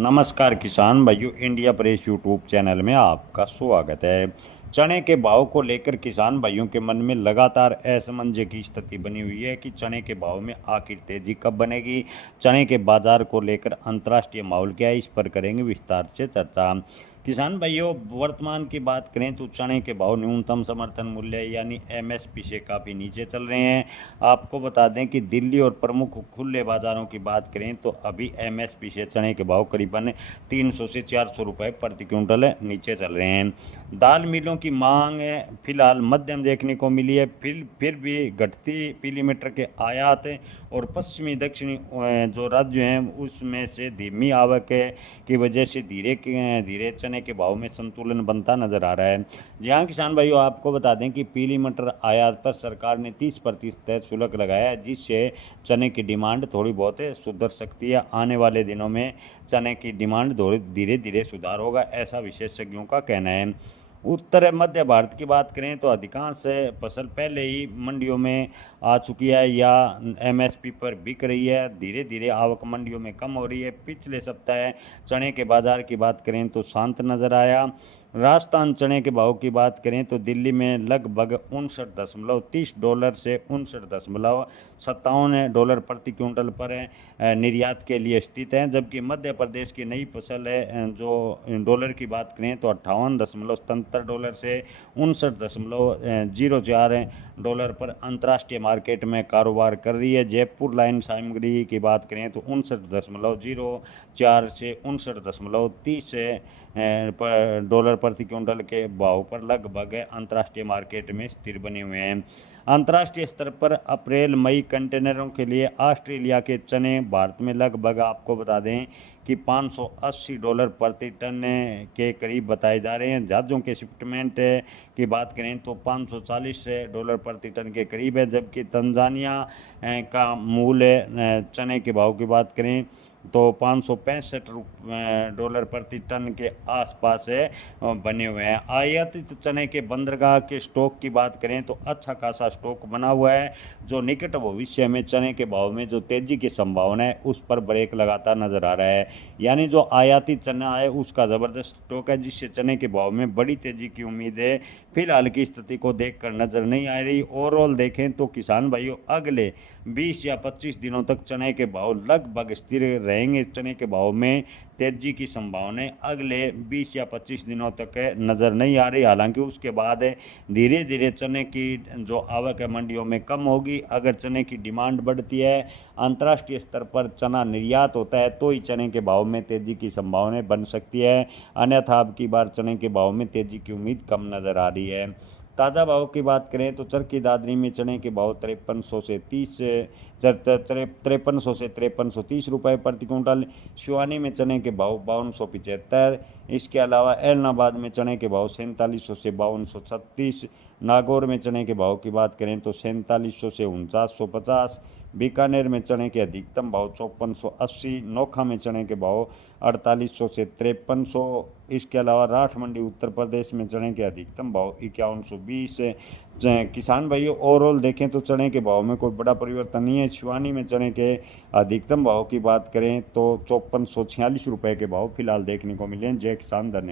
नमस्कार किसान भाइयों, इंडिया प्रेस यूट्यूब चैनल में आपका स्वागत है। चने के भाव को लेकर किसान भाइयों के मन में लगातार असमंजस की स्थिति बनी हुई है कि चने के भाव में आखिर तेजी कब बनेगी। चने के बाजार को लेकर अंतर्राष्ट्रीय माहौल क्या है, इस पर करेंगे विस्तार से चर्चा। किसान भाइयों, वर्तमान की बात करें तो चने के भाव न्यूनतम समर्थन मूल्य यानी एमएसपी से काफ़ी नीचे चल रहे हैं। आपको बता दें कि दिल्ली और प्रमुख खुले बाज़ारों की बात करें तो अभी एमएसपी से चने के भाव करीबन 300 से 400 रुपये प्रति क्विंटल नीचे चल रहे हैं। दाल मिलों की मांग फिलहाल मध्यम देखने को मिली है, फिर भी घटती पीली मीटर के आयात और पश्चिमी दक्षिणी जो राज्य हैं उसमें से धीमी आवक की वजह से धीरे धीरे चने के भाव में संतुलन बनता नजर आ रहा है। जहाँ किसान भाइयों, आपको बता दें कि पीली मटर आयात पर सरकार ने 30% शुल्क लगाया है, जिससे चने की डिमांड थोड़ी बहुत सुधर सकती है। आने वाले दिनों में चने की डिमांड धीरे धीरे सुधार होगा, ऐसा विशेषज्ञों का कहना है। उत्तर मध्य भारत की बात करें तो अधिकांश फसल पहले ही मंडियों में आ चुकी है या एमएसपी पर बिक रही है। धीरे धीरे आवक मंडियों में कम हो रही है। पिछले सप्ताह चने के बाजार की बात करें तो शांत नजर आया। राजस्थान चने के भाव की बात करें तो दिल्ली में लगभग $59.30 से $59.57 प्रति क्विंटल पर निर्यात के लिए स्थित है, जबकि मध्य प्रदेश की नई फसल है जो डॉलर की बात करें तो $58.77 से $59.04 पर अंतर्राष्ट्रीय मार्केट में कारोबार कर रही है। जयपुर लाइन सामग्री की बात करें तो $59.04 से $59.30 $60 प्रति क्विंटल के भाव पर लगभग अंतर्राष्ट्रीय मार्केट में स्थिर बने हुए हैं। अंतर्राष्ट्रीय स्तर पर अप्रैल मई कंटेनरों के लिए ऑस्ट्रेलिया के चने भारत में लगभग, आपको बता दें कि $580 प्रति टन के करीब बताए जा रहे हैं। जहाज़ों के शिपमेंट की बात करें तो $540 प्रति टन के करीब है, जबकि तंजानिया का मूल्य चने के भाव की बात करें तो $565 प्रति टन के आसपास बने हुए हैं। आयातित चने के बंदरगाह के स्टॉक की बात करें तो अच्छा खासा स्टॉक बना हुआ है, जो निकट भविष्य में चने के भाव में जो तेजी की संभावना है उस पर ब्रेक लगाता नजर आ रहा है। यानी जो आयातित चना है उसका ज़बरदस्त स्टॉक है, जिससे चने के भाव में बड़ी तेजी की उम्मीद है। फिलहाल की स्थिति को देखकर नजर नहीं आ रही। ओवरऑल देखें तो किसान भाइयों, अगले 20 या 25 दिनों तक चने के भाव लगभग स्थिर रहेंगे। चने के भाव में तेजी की संभावनाएं अगले 20 या 25 दिनों तक नज़र नहीं आ रही। हालांकि उसके बाद धीरे धीरे चने की जो आवक है मंडियों में कम होगी। अगर चने की डिमांड बढ़ती है, अंतर्राष्ट्रीय स्तर पर चना निर्यात होता है, तो ही चने के भाव में तेजी की संभावनाएं बन सकती है। अन्यथा अब की बार चने के भाव में तेजी की उम्मीद कम नज़र आ रही है। ताज़ा भाव की बात करें तो चरखी दादरी में चने के भाव 5300 से 5330 रुपये प्रति क्विंटल। शिवानी में चने के भाव 5275। इसके अलावा एलनाबाद में चने के भाव 4700 से 5236। नागौर में चने के भाव की बात करें तो 4700 से 4950। बीकानेर में चने के अधिकतम भाव 5480। नोखा में चने के भाव 4800 से 5300। इसके अलावा राठ मंडी उत्तर प्रदेश में चने के अधिकतम भाव 5120। किसान भाइयों, ओवरऑल देखें तो चने के भाव में कोई बड़ा परिवर्तन नहीं है। शिवानी में चने के अधिकतम भाव की बात करें तो 5446 रुपये के भाव फिलहाल देखने को मिले हैं। जय किसान, धन्यवाद।